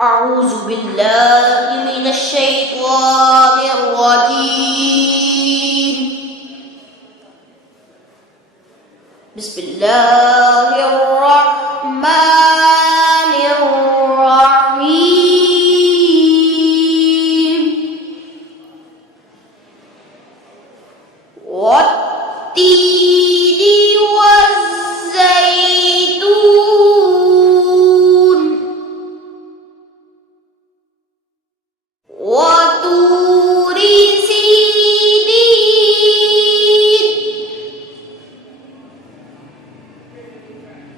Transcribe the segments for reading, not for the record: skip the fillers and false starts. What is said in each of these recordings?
أعوذ بالله من الشيطان الرجيم. بسم الله الرحمن الرحيم. والتين والزيتون وطور سينين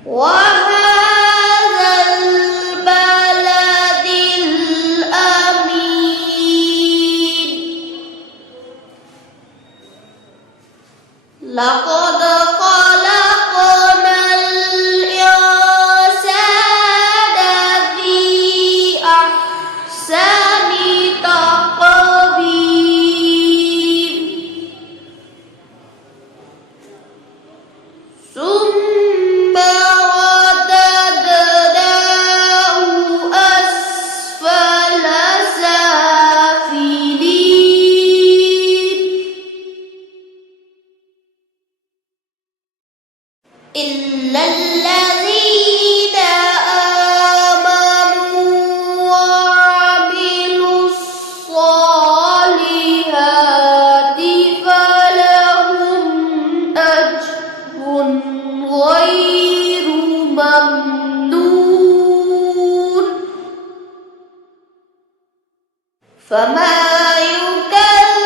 وهذا البلد الأمين. لقد خلقنا الإنسان في أحسن تقويم ثم رددناه أسفل سافلين إلا الذين آمنوا وعملوا الصالحات فلهم أجر غير ممنون. فما يكذبك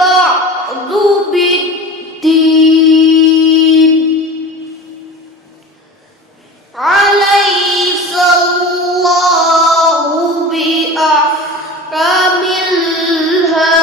بعد بالدين. أليس الله بأحكم الحاكمين.